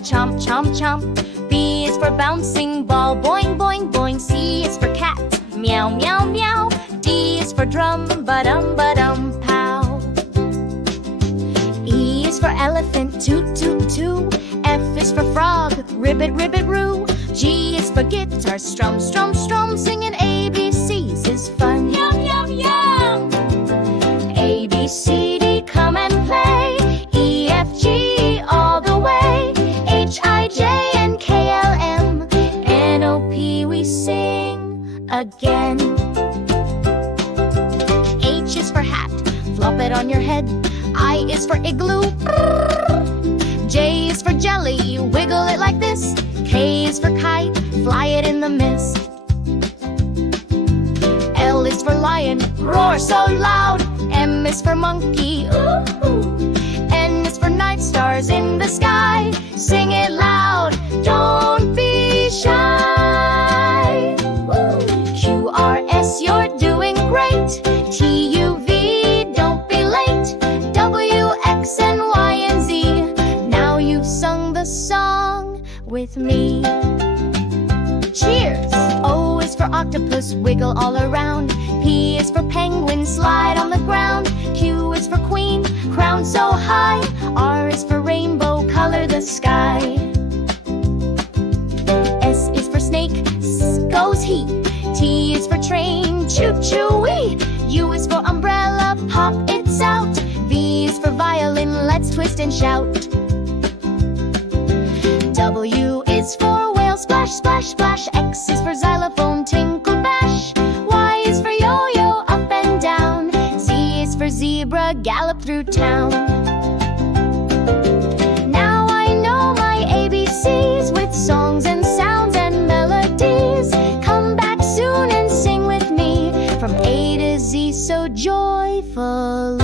chomp, chomp, chomp. B is for bouncing ball, boing, boing, boing. C is for cat, meow, meow, meow. D is for drum, ba-dum, ba-dum, pow. E is for elephant, toot, toot, toot. F is for frog, ribbit, ribbit, roo. G is for guitar, strum, strum, strum. Singing ABCs is fun. Yum, yum, yum. A, B, C, D, come and play. E, F, G, all the way. H, I, J, and K, L, M. N, O, P, we sing again. H is for hat, flop it on your head. I is for igloo. J is for jelly, wiggle it like this. K is for kite, fly it in the mist. L is for lion, roar so loud. M is for monkey, ooh. N is for night stars in the sky. Sing it loud, don't be shy. Q, R, S, you're doing great. T, U, V, don't be late. W, X, and Y, and Z. Now you've sung the song with me. Cheers! O is for octopus, wiggle all around. P is for penguin, slide on the ground. Q is for queen, crown so high. R is for rainbow, color the sky. S is for snake, goes he. T is for train, choo-choo-wee. U is for umbrella, pop it's out. V is for violin, let's twist and shout. W is for whale, splash, splash, splash. X is for xylophone, tinkle, bash. Y is for yo-yo, up and down. Z is for zebra, gallop through town. Now I know my ABCs with songs and sounds and melodies. Come back soon and sing with me from A to Z so joyfully.